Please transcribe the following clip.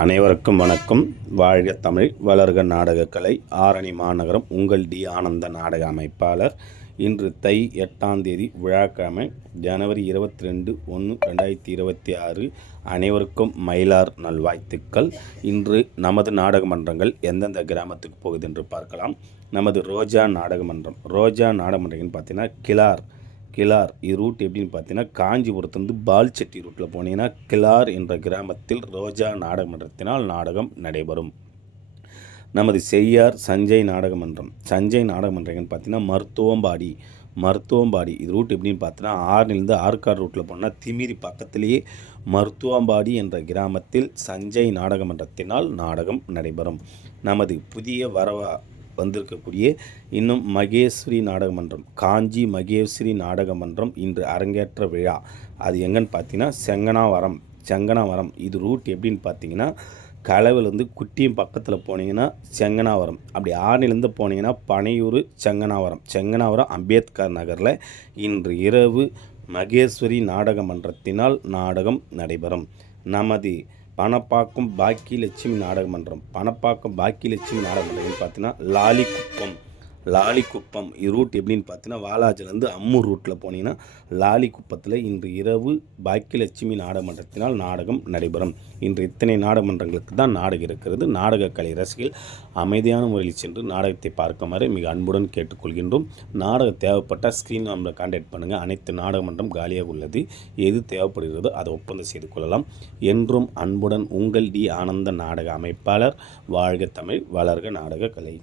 அனைவருக்கும் வணக்கம். வாழ்க தமிழ், வளர்க நாடகக்கலை. ஆரணி மாநகரம் உங்கள் டி ஆனந்த நாடக அமைப்பாளர். இன்று தை 8ஆம் தேதி விழாக்கிழமை, ஜனவரி 22/1/2026. அனைவருக்கும் மயிலார் நல்வாழ்த்துக்கள். இன்று நமது நாடக மன்றங்கள் எந்தெந்த கிராமத்துக்கு போகுது என்று பார்க்கலாம். நமது ரோஜா நாடகமன்றம் பார்த்தீங்கன்னா கிளார் இது ரூட் எப்படின்னு பார்த்தீங்கன்னா, காஞ்சிபுரத்துலேருந்து பால்செட்டி ரூட்டில் போனீங்கன்னா கிளார் என்ற கிராமத்தில் ரோஜா நாடகமன்றத்தினால் நாடகம் நடைபெறும். நமது செய்யார் சஞ்சய் நாடகமன்றம் பார்த்தீங்கன்னா மருத்துவம்பாடி இது ரூட் எப்படின்னு பார்த்தீங்கன்னா, ஆறுலேருந்து ஆற்காடு ரூட்டில் போனால் திமிரி பக்கத்திலேயே மருத்துவம்பாடி என்ற கிராமத்தில் சஞ்சய் நாடகமன்றத்தினால் நாடகம் நடைபெறும். நமது புதிய வந்திருக்கக்கூடிய இன்னும் மகேஸ்வரி நாடகமன்றம், காஞ்சி மகேஸ்வரி நாடகமன்றம் இன்று அரங்கேற்ற விழா. அது எங்கன்னு பார்த்தீங்கன்னா செங்கனாவரம் இது ரூட் எப்படின்னு பார்த்தீங்கன்னா, கலவிலேருந்து குட்டியும் பக்கத்தில் போனீங்கன்னா செங்கனாவரம், அப்படி ஆறுலேருந்து போனீங்கன்னா பனையூர் செங்கனாவரம் அம்பேத்கர் நகரில் இன்று இரவு மகேஸ்வரி நாடகமன்றத்தினால் நாடகம் நடைபெறும். நமது பணப்பாக்கம் பாக்கியலட்சுமி நாடகமன்றம் பார்த்தீங்கன்னா லாலிக்குப்பம் இது ரூட் எப்படின்னு பார்த்தீங்கன்னா, வாலாஜிலேருந்து அம்மூர் ரூட்டில் போனீங்கன்னா லாலிக்குப்பத்தில் இன்று இரவு பாக்கியலட்சுமி நாடகமன்றத்தினால் நாடகம் நடைபெறும். இன்று இத்தனை நாடகமன்றங்களுக்கு தான் நாடகம் இருக்கிறது. நாடகக்கலை ரசிகள் அமைதியான முறையில் சென்று நாடகத்தை பார்க்குமாறு மிக அன்புடன் கேட்டுக்கொள்கின்றோம். நாடகம் தேவைப்பட்டால் ஸ்க்ரீன் நம்பரை கான்டாக்ட் பண்ணுங்கள். அனைத்து நாடகமன்றம் காலியாக உள்ளது. எது தேவைப்படுகிறதோ அதை ஒப்பந்தம் செய்து கொள்ளலாம். என்றும் அன்புடன் உங்கள் டி ஆனந்த நாடக அமைப்பாளர். வாழ்க தமிழ், வளர்க நாடக கலை.